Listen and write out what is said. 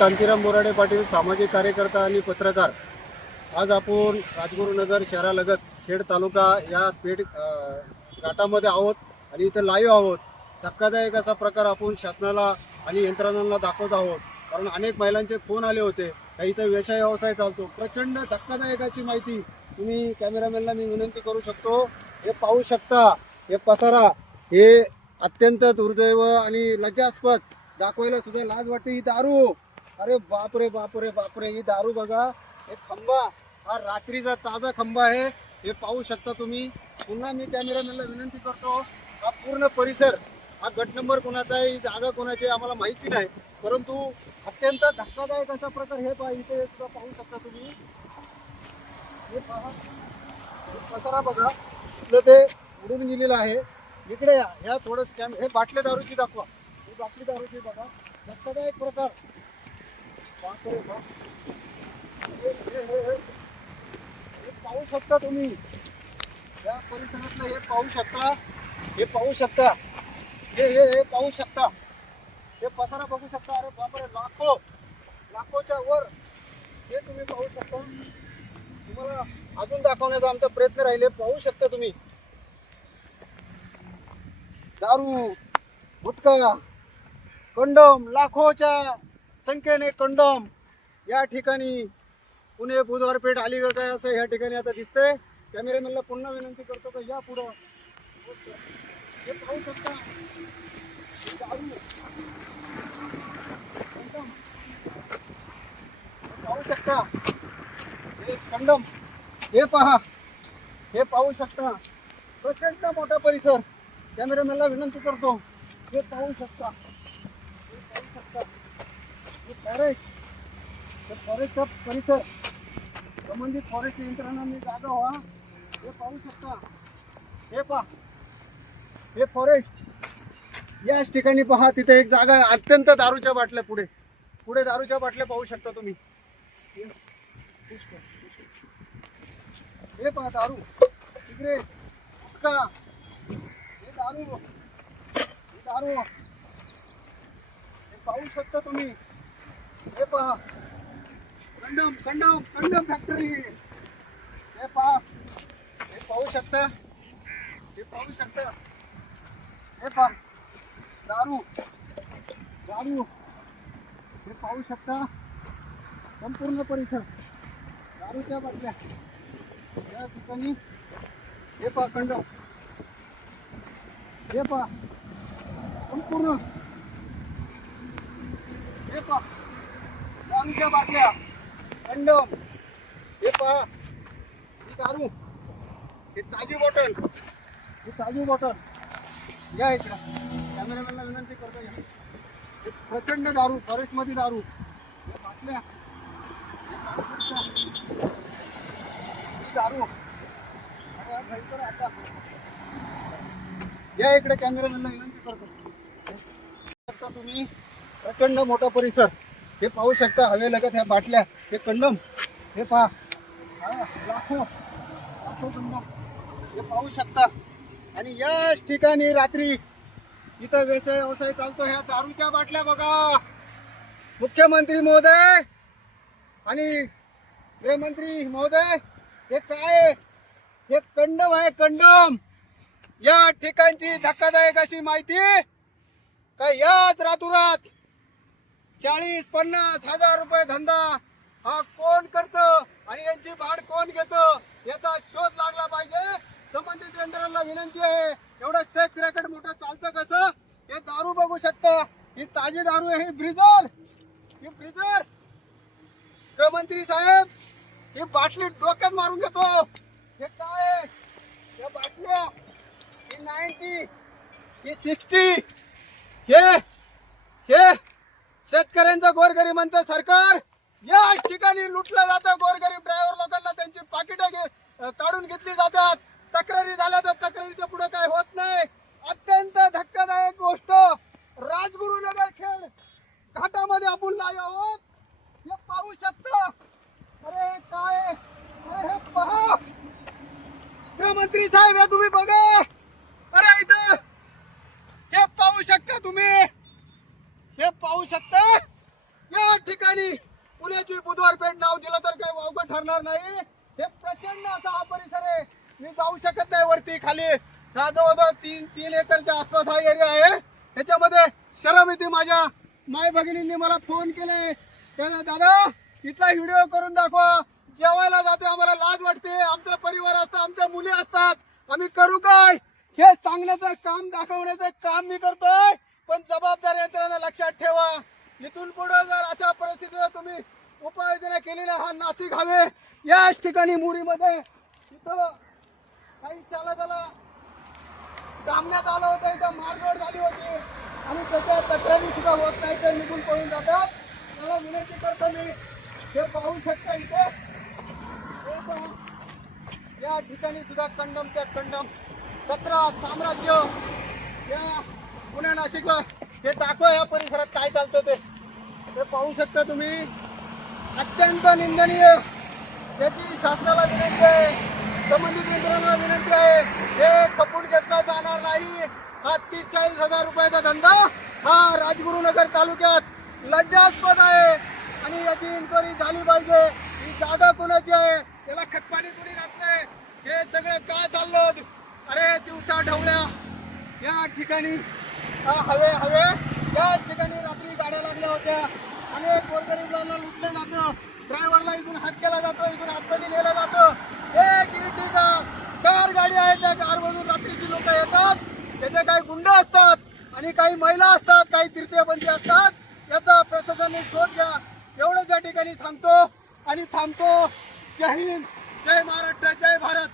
कांतीराम बोराडे पाटील, सामाजिक कार्यकर्ता आणि पत्रकार। आज आपण राजगुरुनगर शहरालगत खेड तालुका या पेठ घाटामध्ये आहोत आणि इथे लाईव्ह आहोत। धक्कादायक असा प्रकार आपण शासनाला आणि यंत्रणांना दाखवत आहोत, कारण अनेक महिलांचे फोन आले होते का इथे व्यवसाय चालतो। प्रचंड धक्कादायक अशी माहिती तुम्ही कॅमेरामॅनला मी विनंती करू शकतो, हे पाहू शकता। हे पसारा हे अत्यंत दुर्दैव आणि लज्जास्पद, दाखवायला सुद्धा लाज वाटते। ही दारू, अरे बापरे बापरे बापरे, ही दारू बघा। हे खंबा, हा रात्रीचा ताजा खंबा आहे, हे पाहू शकता तुम्ही। पुन्हा मी कॅमेरामॅनला विनंती करतो, हा पूर्ण परिसर, हा गट नंबर कोणाचा आहे, ही जागा कोणाची आहे आम्हाला माहिती नाही, परंतु अत्यंत धक्कादायक असा प्रकार हे इथे सुद्धा पाहू शकता तुम्ही। हे पहा, हे पसारा बघा, इथलं ते उडून गेलेलं आहे। इकडे या, ह्या थोडं स्कॅम, हे बाटल्या दारूची दाखवा, ही बाटली दारूची बघा। धक्कादायक प्रकार, बापरे बाप। हे पाहू शकता तुम्ही, या परिसरातलं हे पाहू शकता, हे पाहू शकता, हे पाहू शकता, हे पसारा बघू शकता। अरे बापरे, लाखोच्या वर हे तुम्ही पाहू शकता। तुम्हाला अजून दाखवण्याचा आमचा प्रयत्न राहिले, पाहू शकता तुम्ही। दारू, गुटखा, कंडोम, लाखोच्या संख्येने कंडोम या ठिकाणी पुणे बुधवार पेठ अलीगड काय असं या ठिकाणी आता दिसतंय। कॅमेरामॅनला पुन्हा विनंती करतो का या पुढं हे पाहू शकता। हे दारू, कंडोम, हे पाहू शकता, हे कंडोम, हे पहा, हे पाहू शकता। प्रचंड मोठा परिसर, कॅमेरामॅनला विनंती करतो, हे पाहू शकता, हे पाहू शकता। हे फॉरेस्टचा परिसर, संबंधित फॉरेस्ट यंत्रणांनी जागा व्हा, हे पाहू शकता। हे पहा, हे फॉरेस्ट याच ठिकाणी पहा, तिथे एक जागा आहे, अत्यंत दारूच्या बाटल्या, पुढे दारूच्या बाटल्या पाहू शकता तुम्ही। हे पहा दारू, तिकडे गुटखा, हे दारू, हे पाहू शकता तुम्ही। हे पहा कंडम फॅक्टरी, हे पहा, हे पाहू शकता, हे पाहू शकता। हे पहा दारू, हे पाहू शकता। संपूर्ण परिसर दारूच्या बाटल्या या ठिकाणी, हे पहा कंडम, हे पहा संपूर्ण, हे पहा दारूच्या बाटल्या, कंडम, हे पहा, ही दारू, ही ताजी बॉटल, या इकडं कॅमेरामॅनला विनंती करतो या। हे प्रचंड दारू, फॉरेस्ट मध्ये दारू, हे बाटल्या, दारू, या इकडे कॅमेरामॅनला विनंती करतो तुम्ही। प्रचंड मोठा परिसर, हे पाहू शकता। हवे लगत ह्या बाटल्या, हे कंडम, हे पहा, लाखो कंडम, हे पाहू शकता। आणि याच ठिकाणी रात्री इथं व्यवसाय चालतो। ह्या दारूच्या बाटल्या बघा, मुख्यमंत्री महोदय आणि गृहमंत्री महोदय, हे काय, हे कंडम आहे, कंडम। या ठिकाणची धक्कादायक अशी माहिती का याच रातोरात 40-50 हजार रुपये धंदा हा कोण करतं आणि यांची भाड कोण घेतं, याचा शोध लागला पाहिजे। संबंधित यंत्रणांना विनंती आहे, एवढं सेक्स रॅकेट मोठं चालतं कसं। हे दारू बघू शकता, ही ताजी दारू आहे, ही ब्रिजर, गृहमंत्री साहेब, ही बाटली डोक्यात मारून घेतो। हे काय, या बाटल्या, ही 90, ही 60, हे शेतकऱ्यांचं, गोरगरिबांचं सरकार या ठिकाणी लुटलं जातं। गोरगरीब ड्रायव्हर लोकांना त्यांची पाकिटं काढून घेतली जातात। तक्रारी झाल्या तर तक्रारीच्या पुढे काय होत नाही। अत्यंत धक्कादायक गोष्ट, राजगुरुनगर खेड घाटामध्ये आपण लाईव्ह आहोत, हे पाहू शकता। अरे काय, अरे हे पहा, गृहमंत्री साहेब हे तुम्ही बघा, अरे इथं हे पाहू शकता तुम्ही, हे पाहू शकता या ठिकाणी। ठिकाणी पुण्याची बुधवार पेठ नाव दिलं तर काही वावगं ठरणार नाही. हे प्रचंड असा हा परिसर आहे. मी जाऊ शकत नाही वरती खाली. हा जवळजवळ 3 एकरच्या आसपास हा एरिया आहे. ह्याच्यामध्ये शरम येते. माझ्या माय भगिनींनी मला फोन केले, दादा इथला व्हिडिओ करून दाखवा. जेवायला जाते आम्हाला लाज वाटते, आमचा परिवार असतात, आमच्या मुली असतात, आम्ही करू काय? हे सांगण्याचं काम, दाखवण्याचं काम मी करतोय. पण जबाबदार यंत्रणा लक्षात ठेवा. इथून पुढे जर अशा परिस्थितीला तुम्ही उपाययोजना केली ना, हा नाशिक हवे याच ठिकाणी मुरीमध्ये इथं काही चालकाला डांबण्यात आलं होतं, इथं मारझोड झाली होती आणि त्याच्या तक्रारी सुद्धा होत नाही, ते निघून पळून जातात. मला विनंती करतो मी, हे पाहू शकता इथे या ठिकाणी सुद्धा कंडमच्या कंडम कचरा साम्राज्य. या पुणे नाशिकला हे दाखवा या परिसरात काय चालतं ते पाहू शकता तुम्ही. अत्यंत निंदनीय. याची शासनाला विनंती आहे, संबंधित यंत्रणांना विनंती आहे, हे खपून घेतला जाणार नाही. हा 30-40 रुपयाचा धंदा हा राजगुरुनगर तालुक्यात लज्जास्पद आहे आणि याची इन्क्वायरी झाली पाहिजे. ही जागा कोणाची आहे, त्याला खतपाणी कुणी घातलंय, हे सगळं काय चाललं? अरे दिवसा ढवळ्या या ठिकाणी हवे याच ठिकाणी रात्री गाड्या लागल्या होत्या. अनेक गोरगरिबांना लुटलं जातं, ड्रायव्हरला इथून हात केला जातो, इथून आतमध्ये नेलं जातं. एक इरटी कार गाडी आहे, त्या कारमधून रात्रीची लोक येतात, त्याचे काही गुंड असतात आणि काही महिला असतात, काही तृतीयपंथी असतात. याचा प्रशासनाने शोध घ्या. एवढंच या ठिकाणी सांगतो आणि थांबतो. जय हिंद, जय महाराष्ट्र, जय भारत.